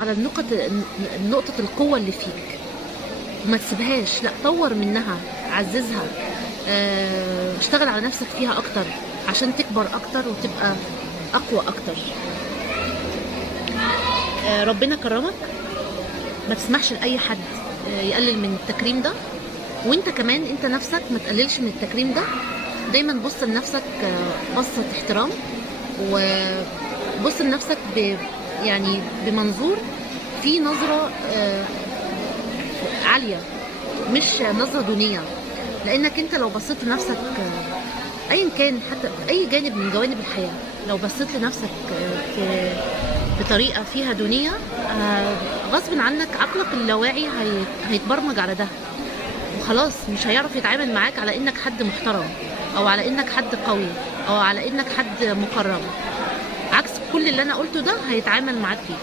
على نقطة القوة اللي فيك، ما تسيبهاش، لا طور منها، عززها، اشتغل على نفسك فيها اكتر عشان تكبر اكتر وتبقى اقوى اكتر. ربنا كرمك، ما تسمحش لاي حد يقلل من التكريم ده، وانت كمان انت نفسك ما تقللش من التكريم ده. دايما بص لنفسك بصة احترام، وبص لنفسك يعني بمنظور، في نظرة عالية، مش نظرة دونية. لانك انت لو بصيت لنفسك ايا كان، حتى في اي جانب من جوانب الحياة، لو بصيت لنفسك بطريقة فيها دونية، غصب عنك عقلك اللاواعي هيتبرمج على ده، وخلاص مش هيعرف يتعامل معاك على انك حد محترم، او على انك حد قوي، او على انك حد مكرم. عكس كل اللي انا قلته ده هيتعامل معاك فيه.